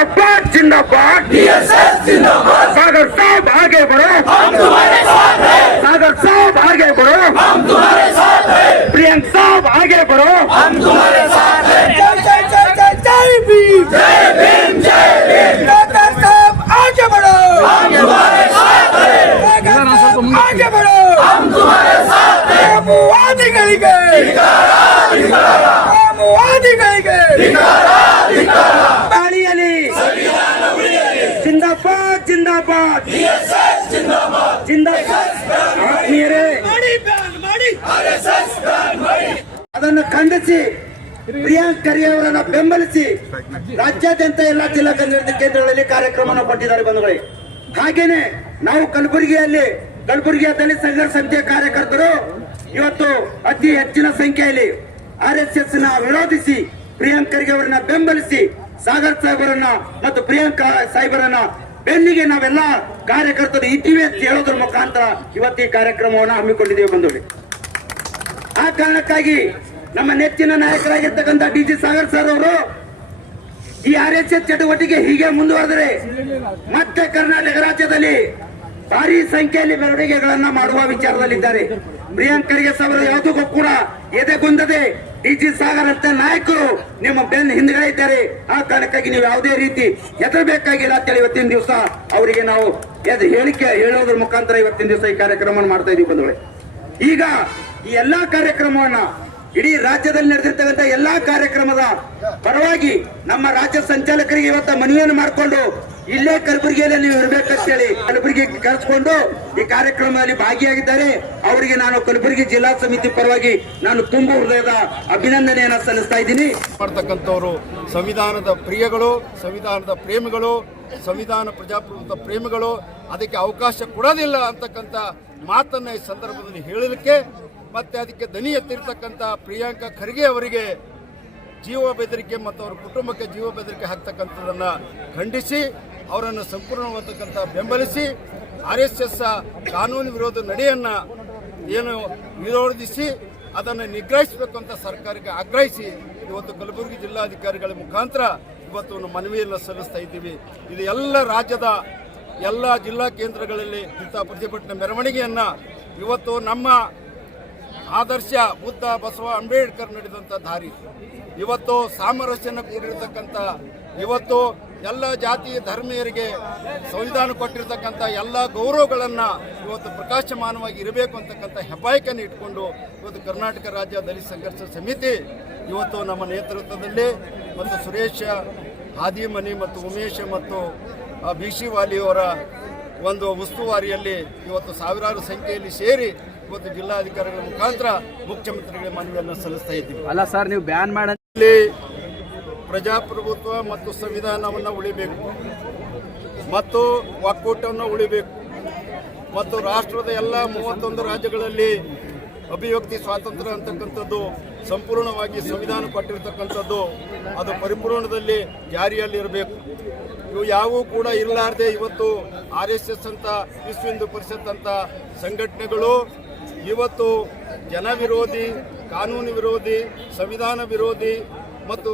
जिंदाबाद जिंदाबाद सागर साहब आगे बढ़ो, सागर साहब आगे बढ़ो, प्रियंक साहब आगे बढ़ो, जय जय जय जय जय भीम सागर साहब आगे बढ़ो, आगे बढ़ो, वादिಗಳಿಗೆ ತಾಳಿಯಲಿ ಜಿಂದಾಬಾದ್ ಜಿಂದಾಬಾದ್ ಜಿಂದಾಬಾದ್ ಆತ್ಮೀಯರೇ, ಅದನ್ನು ಖಂಡಿಸಿ ಪ್ರಿಯಾಂಕ್ ಖರ್ಗೆ ಅವರನ್ನು ಬೆಂಬಲಿಸಿ ರಾಜ್ಯಾದ್ಯಂತ ಎಲ್ಲಾ ಜಿಲ್ಲಾ ಕೇಂದ್ರಗಳಲ್ಲಿ ಕಾರ್ಯಕ್ರಮವನ್ನು ಕೊಟ್ಟಿದ್ದಾರೆ ಬಂಧುಗಳೇ. ಹಾಗೇನೆ ನಾವು ಕಲಬುರಗಿಯ ದಲಿತ ಸಂಘರ್ಷ ಸಮಿತಿಯ ಕಾರ್ಯಕರ್ತರು ಇವತ್ತು ಅತಿ ಹೆಚ್ಚಿನ ಸಂಖ್ಯೆಯಲ್ಲಿ RSS ನ ವಿರೋಧಿಸಿ ಪ್ರಿಯಾಂಕ್ ಖರ್ಗೆ ಅವರನ್ನ ಬೆಂಬಲಿಸಿ ಸಾಗರ್ ಸಾಹೇಬರನ್ನ ಮತ್ತು ಪ್ರಿಯಾಂಕ್ ಸಾಹೇಬರನ್ನ ಬೆನ್ನಿಗೆ ನಾವೆಲ್ಲ ಕಾರ್ಯಕರ್ತರು ಇದ್ದೀವಿ ಅಂತ ಹೇಳೋದ್ರ ಮುಖಾಂತರ ಇವತ್ತು ಈ ಕಾರ್ಯಕ್ರಮವನ್ನು ಹಮ್ಮಿಕೊಂಡಿದ್ದೇವೆ ಬಂಧುಗಳೇ. ಆ ಕಾರಣಕ್ಕಾಗಿ ನಮ್ಮ ನೆಚ್ಚಿನ ನಾಯಕರಾಗಿರ್ತಕ್ಕಂಥ DG ಸಾಗರ್ ಸರ್ ಅವರು ಈ RSS ಚಟುವಟಿಕೆ ಹೀಗೆ ಮುಂದುವರೆದರೆ ಮತ್ತೆ ಕರ್ನಾಟಕ ರಾಜ್ಯದಲ್ಲಿ ಭಾರಿ ಸಂಖ್ಯೆಯಲ್ಲಿ ಮೆರವಣಿಗೆಗಳನ್ನ ಮಾಡುವ ವಿಚಾರದಲ್ಲಿದ್ದಾರೆ. ಪ್ರಿಯಾಂಕ್ ಖರ್ಗೆ ಸಾಹೇಬರು ಯಾವುದಕ್ಕೂ ಕೂಡ ಎದೆಗುಂದದೆ DG ಸಾಗರ್ ಅಂತ ನಾಯಕರು ನಿಮ್ಮ ಬೆನ್ನ ಹಿಂದ್ಗಡೆ ಇದ್ದಾರೆ. ಆ ಕಾರಣಕ್ಕಾಗಿ ನೀವು ಯಾವುದೇ ರೀತಿ ಹೆದರಬೇಕಾಗಿಲ್ಲ ಅಂತೇಳಿ ಇವತ್ತಿನ ದಿವಸ ಅವರಿಗೆ ನಾವು ಹೇಳಿಕೆ ಹೇಳೋದ್ರ ಮುಖಾಂತರ ಇವತ್ತಿನ ದಿವಸ ಈ ಕಾರ್ಯಕ್ರಮವನ್ನು ಮಾಡ್ತಾ ಇದೀವಿ ಬಂಧುಗಳೇ. ಈಗ ಈ ಎಲ್ಲಾ ಕಾರ್ಯಕ್ರಮವನ್ನ ಇಡೀ ರಾಜ್ಯದಲ್ಲಿ ನಡೆದಿರ್ತಕ್ಕಂಥ ಎಲ್ಲಾ ಕಾರ್ಯಕ್ರಮದ ಪರವಾಗಿ ನಮ್ಮ ರಾಜ್ಯ ಸಂಚಾಲಕರಿಗೆ ಇವತ್ತ ಮನವಿಯನ್ನು ಮಾಡಿಕೊಂಡು ಇಲ್ಲೇ ಕಲಬುರಗಿಯಲ್ಲಿ ನೀವು ಇರಬೇಕಂತ ಹೇಳಿ ಕಲಬುರಗಿ ಕರೆಸಿಕೊಂಡು ಈ ಕಾರ್ಯಕ್ರಮದಲ್ಲಿ ಭಾಗಿಯಾಗಿದ್ದಾರೆ. ಅವರಿಗೆ ನಾನು ಕಲಬುರಗಿ ಜಿಲ್ಲಾ ಸಮಿತಿ ಪರವಾಗಿ ನಾನು ತುಂಬು ಹೃದಯದ ಅಭಿನಂದನೆಯನ್ನ ಸಲ್ಲಿಸ್ತಾ ಇದ್ದೀನಿ. ಮಾಡ್ತಕ್ಕಂಥವರು ಸಂವಿಧಾನದ ಪ್ರಿಯಗಳು, ಸಂವಿಧಾನದ ಪ್ರೇಮಿಗಳು, ಸಂವಿಧಾನ ಪ್ರಜಾಪ್ರಭುತ್ವ ಪ್ರೇಮಿಗಳು, ಅದಕ್ಕೆ ಅವಕಾಶ ಕೊಡೋದಿಲ್ಲ ಅಂತಕ್ಕಂಥ ಮಾತನ್ನ ಈ ಸಂದರ್ಭದಲ್ಲಿ ಹೇಳಲಿಕ್ಕೆ ಮತ್ತೆ ಅದಕ್ಕೆ ದನಿ ಎತ್ತಿರ್ತಕ್ಕಂಥ ಪ್ರಿಯಾಂಕ ಖರ್ಗೆ ಅವರಿಗೆ ಜೀವ ಬೆದರಿಕೆ ಮತ್ತು ಅವರ ಕುಟುಂಬಕ್ಕೆ ಜೀವ ಬೆದರಿಕೆ ಹಾಕ್ತಕ್ಕಂಥದ್ದನ್ನ ಖಂಡಿಸಿ ಅವರನ್ನು ಸಂಪೂರ್ಣವಾದಕ್ಕಂಥ ಬೆಂಬಲಿಸಿ RSS ಕಾನೂನು ವಿರೋಧ ನಡೆಯನ್ನ ಏನು ವಿರೋಧಿಸಿ ಅದನ್ನು ನಿಗ್ರಹಿಸಬೇಕು ಅಂತ ಸರ್ಕಾರಕ್ಕೆ ಆಗ್ರಹಿಸಿ ಇವತ್ತು ಕಲಬುರಗಿ ಜಿಲ್ಲಾಧಿಕಾರಿಗಳ ಮುಖಾಂತರ ಇವತ್ತು ಮನವಿಯನ್ನು ಸಲ್ಲಿಸ್ತಾ ಇದ್ದೀವಿ. ಇದು ಎಲ್ಲ ರಾಜ್ಯದ ಎಲ್ಲ ಜಿಲ್ಲಾ ಕೇಂದ್ರಗಳಲ್ಲಿ ಇಂಥ ಪ್ರತಿಭಟನೆ ಮೆರವಣಿಗೆಯನ್ನ ಇವತ್ತು ನಮ್ಮ ಆದರ್ಶ ಬುದ್ಧ ಬಸವ ಅಂಬೇಡ್ಕರ್ ನಡೆದಂಥ ದಾರಿ, ಇವತ್ತು ಸಾಮರಸ್ಯನ ಕೂಡಿರತಕ್ಕಂಥ, ಇವತ್ತು ಎಲ್ಲ ಜಾತಿ ಧರ್ಮೀಯರಿಗೆ ಸಂವಿಧಾನ ಕೊಟ್ಟಿರ್ತಕ್ಕಂಥ ಎಲ್ಲ ಗೌರವಗಳನ್ನು ಇವತ್ತು ಪ್ರಕಾಶಮಾನವಾಗಿ ಇರಬೇಕು ಅಂತಕ್ಕಂಥ ಹೆಬ್ಬಾಯಕನ್ನು ಇಟ್ಕೊಂಡು ಇವತ್ತು ಕರ್ನಾಟಕ ರಾಜ್ಯ ದಲಿತ ಸಂಘರ್ಷ ಸಮಿತಿ ಇವತ್ತು ನಮ್ಮ ನೇತೃತ್ವದಲ್ಲಿ ಮತ್ತು ಸುರೇಶ ಹಾದಿಮನಿ ಮತ್ತು ಉಮೇಶ್ ಮತ್ತು BC ವಾಲಿಯವರ ಒಂದು ಉಸ್ತುವಾರಿಯಲ್ಲಿ ಇವತ್ತು ಸಾವಿರಾರು ಸಂಖ್ಯೆಯಲ್ಲಿ ಸೇರಿ ಇವತ್ತು ಜಿಲ್ಲಾಧಿಕಾರಿಗಳ ಮುಖಾಂತರ ಮುಖ್ಯಮಂತ್ರಿಗಳಿಗೆ ಮನವಿಯನ್ನು ಸಲ್ಲಿಸ್ತಾ ಇದ್ದೀವಿ. ಅಲ್ಲ ಸರ್, ನೀವು ಬ್ಯಾನ್ ಮಾಡಿ ಪ್ರಜಾಪ್ರಭುತ್ವ ಮತ್ತು ಸಂವಿಧಾನವನ್ನು ಉಳಿಬೇಕು ಮತ್ತು ಒಕ್ಕೂಟವನ್ನು ಉಳಿಬೇಕು ಮತ್ತು ರಾಷ್ಟ್ರದ ಎಲ್ಲ 31 ರಾಜ್ಯಗಳಲ್ಲಿ ಅಭಿವ್ಯಕ್ತಿ ಸ್ವಾತಂತ್ರ್ಯ ಅಂತಕ್ಕಂಥದ್ದು ಸಂಪೂರ್ಣವಾಗಿ ಸಂವಿಧಾನ ಕೊಟ್ಟಿರ್ತಕ್ಕಂಥದ್ದು ಅದು ಪರಿಪೂರ್ಣದಲ್ಲಿ ಜಾರಿಯಲ್ಲಿರಬೇಕು. ಇವು ಯಾವುವು ಕೂಡ ಇರಲಾರದೆ ಇವತ್ತು RSS ಅಂತ ವಿಶ್ವ ಹಿಂದೂ ಪರಿಷತ್ ಅಂತ ಸಂಘಟನೆಗಳು ಇವತ್ತು ಜನ ವಿರೋಧಿ, ಕಾನೂನು ವಿರೋಧಿ, ಸಂವಿಧಾನ ವಿರೋಧಿ ಮತ್ತು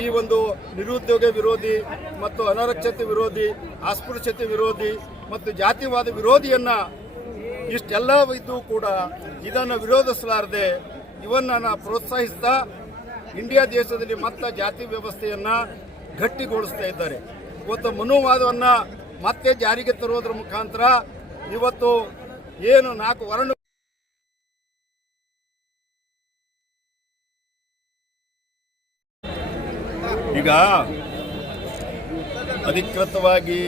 ಈ ಒಂದು ನಿರುದ್ಯೋಗ ವಿರೋಧಿ ಮತ್ತು ಅನರಕ್ಷತೆ ವಿರೋಧಿ, ಅಸ್ಪೃಶ್ಯತೆ ವಿರೋಧಿ ಮತ್ತು ಜಾತಿವಾದ ವಿರೋಧಿಯನ್ನ ಇಷ್ಟೆಲ್ಲ ಇದ್ದು ಕೂಡ ಇದನ್ನು ವಿರೋಧಿಸಲಾರದೆ ಇವನ್ನ ಪ್ರೋತ್ಸಾಹಿಸ್ತಾ ಇಂಡಿಯಾ ದೇಶದಲ್ಲಿ ಮತ್ತೆ ಜಾತಿ ವ್ಯವಸ್ಥೆಯನ್ನ ಗಟ್ಟಿಗೊಳಿಸ್ತಾ ಇದ್ದಾರೆ. ಇವತ್ತು ಮನುವಾದವನ್ನ ಮತ್ತೆ ಜಾರಿಗೆ ತರುವುದರ ಮುಖಾಂತರ ಇವತ್ತು ಏನು 4 ವರ್ಣ ಈಗ ಅಧಿಕೃತವಾಗಿ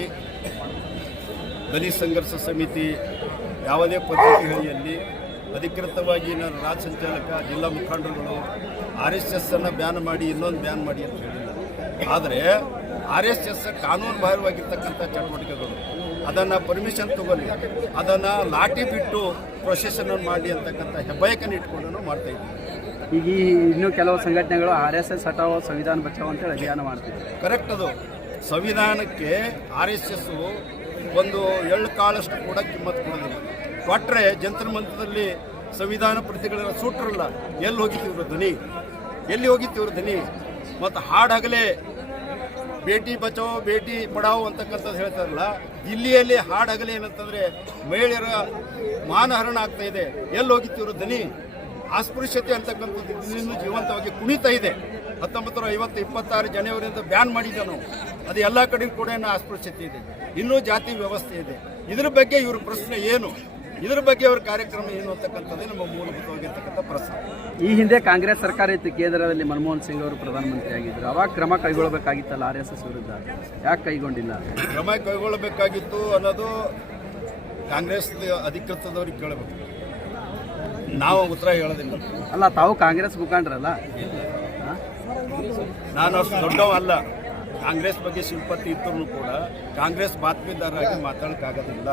ದಲಿತ ಸಂಘರ್ಷ ಸಮಿತಿ ಯಾವುದೇ ಪತ್ರಿಕೆಗಳಲ್ಲಿ ಅಧಿಕೃತವಾಗಿ ನಾನು ರಾಜ್ಯ ಸಂಚಾಲಕ ಜಿಲ್ಲಾ ಮುಖಂಡರುಗಳು RSS ಅನ್ನು ಬ್ಯಾನ್ ಮಾಡಿ ಇನ್ನೊಂದು ಬ್ಯಾನ್ ಮಾಡಿ ಅಂತ ಹೇಳಿಲ್ಲ. ಆದರೆ RSS ಕಾನೂನು ಬಾಹಿರವಾಗಿರ್ತಕ್ಕಂಥ ಚಟುವಟಿಕೆಗಳು, ಅದನ್ನು ಪರ್ಮಿಷನ್ ತಗೊಳ್ಳಿ, ಅದನ್ನು ಲಾಠಿ ಬಿಟ್ಟು ಪ್ರೊಸೆಷನ್ ಮಾಡಿ ಅಂತಕ್ಕಂಥ ಹೆಬ್ಬಾಯಕನ್ನು ಇಟ್ಕೊಂಡು ಮಾಡ್ತಾ ಇದ್ದೀವಿ. ಈಗ ಇನ್ನೂ ಕೆಲವು ಸಂಘಟನೆಗಳು RSS ಹಟಾವೋ ಸಂವಿಧಾನ ಬಚಾವೋ ಅಂತೇಳಿ ಅಭಿಯಾನ ಮಾಡ್ತಿದ್ದಾರೆ. ಕರೆಕ್ಟ್, ಅದು ಸಂವಿಧಾನಕ್ಕೆ RSS ಒಂದು ಎಳ್ಳು ಕಾಳಷ್ಟು ಕೂಡ ಕಿಮ್ಮತ್ತು ಕೊಡೋದಿಲ್ಲ. ಕೊಟ್ಟರೆ ಜಂತರ ಮಂತ್ರದಲ್ಲಿ ಸಂವಿಧಾನ ಪ್ರತಿಗಳೆಲ್ಲ ಸೂಟ್ರಲ್ಲ, ಎಲ್ಲಿ ಹೋಗಿತ್ತು ಇವ್ರ ಧ್ವನಿ, ಎಲ್ಲಿ ಹೋಗಿತ್ತು ಇವ್ರ ಧ್ವನಿ? ಮತ್ತು ಹಾಡಾಗಲೇ ಬೇಟಿ ಬಚಾವೋ ಬೇಟಿ ಪಡಾವೋ ಅಂತಕ್ಕಂಥದ್ದು ಹೇಳ್ತಾರಲ್ಲ, ದಿಲ್ಲಿಯಲ್ಲಿ ಹಾಡಗಲಿ ಏನಂತಂದ್ರೆ ಮಹಿಳೆಯರ ಮಾನಹರಣ ಆಗ್ತಾ ಇದೆ. ಎಲ್ಲಿ ಹೋಗಿತ್ತಿರೋ ದನಿ? ಅಸ್ಪೃಶ್ಯತೆ ಅಂತಕ್ಕಂಥದ್ದು ಇನ್ನೂ ಜೀವಂತವಾಗಿ ಕುಣಿತಾ ಇದೆ. 1950 26 ಜನವರಿಯಿಂದ ಬ್ಯಾನ್ ಮಾಡಿದ್ದ ನಾವು. ಅದು ಎಲ್ಲ ಕಡೆ ಕೂಡ ಅಸ್ಪೃಶ್ಯತೆ ಇದೆ, ಇನ್ನೂ ಜಾತಿ ವ್ಯವಸ್ಥೆ ಇದೆ. ಇದ್ರ ಬಗ್ಗೆ ಇವ್ರ ಪ್ರಶ್ನೆ ಏನು, ಇದ್ರ ಬಗ್ಗೆ ಅವ್ರ ಕಾರ್ಯಕ್ರಮ ಏನು ಅಂತಕ್ಕಂಥದ್ದೇ ನಮ್ಮ ಮೂಲಭೂತವಾಗಿರ್ತಕ್ಕಂಥ ಪ್ರಶ್ನೆ. ಈ ಹಿಂದೆ ಕಾಂಗ್ರೆಸ್ ಸರ್ಕಾರ ಇತ್ತು, ಕೇಂದ್ರದಲ್ಲಿ ಮನಮೋಹನ್ ಸಿಂಗ್ ಅವರು ಪ್ರಧಾನಮಂತ್ರಿ ಆಗಿದ್ದರು. ಅವಾಗ ಕ್ರಮ ಕೈಗೊಳ್ಳಬೇಕಾಗಿತ್ತಲ್ಲ RSS ವಿರುದ್ಧ, ಯಾಕೆ ಕೈಗೊಂಡಿಲ್ಲ? ಕ್ರಮ ಕೈಗೊಳ್ಳಬೇಕಾಗಿತ್ತು ಅನ್ನೋದು ಕಾಂಗ್ರೆಸ್ ಅಧಿಕೃತದವ್ರಿಗೆ ಕೇಳಬೇಕು, ನಾವು ಉತ್ತರ ಹೇಳೋದಿಲ್ಲ. ಅಲ್ಲ, ತಾವು ಕಾಂಗ್ರೆಸ್ ಮುಖಂಡರಲ್ಲ. ನಾನು ಅಷ್ಟು ದೊಡ್ಡವ ಅಲ್ಲ. ಕಾಂಗ್ರೆಸ್ ಬಗ್ಗೆ ಸಿಂಪತಿ ಇದ್ರೂ ಕೂಡ ಕಾಂಗ್ರೆಸ್ ಬಾತ್ಮೀದಾರರಾಗಿ ಮಾತಾಡೋಕ್ಕಾಗೋದಿಲ್ಲ.